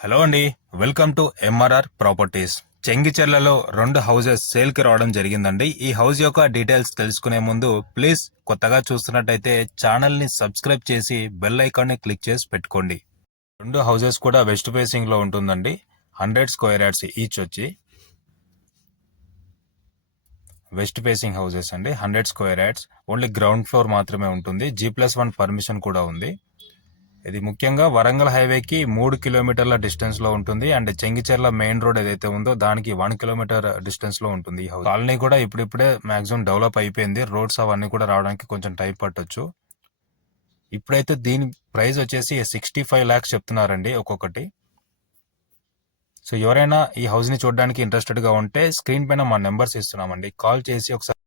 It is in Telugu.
హలో అండి, వెల్కమ్ టు ఎంఆర్ఆర్ ప్రాపర్టీస్. చెంగిచెర్లలో 2 హౌసెస్ సేల్ కి రావడం జరిగిందండి. ఈ హౌస్ యొక్క డీటెయిల్స్ తెలుసుకునే ముందు ప్లీజ్ కొత్తగా చూస్తున్నట్టయితే ఛానల్ ని సబ్స్క్రైబ్ చేసి బెల్ ఐకాన్ ని క్లిక్ చేసి పెట్టుకోండి. 2 హౌసెస్ కూడా వెస్ట్ ఫేసింగ్ లో ఉంటుందండి. 100 స్క్వేర్ యార్డ్స్ ఈచ్ వచ్చి వెస్ట్ ఫేసింగ్ హౌసెస్ అండి. 100 square yards, only ground floor మాత్రమే ఉంటుంది. G+1 పర్మిషన్ కూడా ఉంది. ఇది ముఖ్యంగా వరంగల్ హైవేకి 3 కిలోమీటర్ల డిస్టెన్స్ లో ఉంటుంది. అండ్ చెంగిచెర్ల మెయిన్ రోడ్ ఏదైతే ఉందో దానికి 1 కిలోమీటర్ డిస్టెన్స్ లో ఉంటుంది. ఈ హౌస్ కాలనీ కూడా ఇప్పుడిప్పుడే మాక్సిమం డెవలప్ అయిపోయింది. రోడ్స్ అవన్నీ కూడా రావడానికి కొంచెం టైం పట్టొచ్చు. ఇప్పుడైతే దీని ప్రైస్ వచ్చేసి 65 lakhs చెప్తున్నారండి ఒక్కొక్కటి. సో ఎవరైనా ఈ హౌస్ ని చూడడానికి ఇంట్రెస్టెడ్ గా ఉంటే స్క్రీన్ పైన మా నెంబర్స్ ఇస్తున్నామండి, కాల్ చేసి ఒకసారి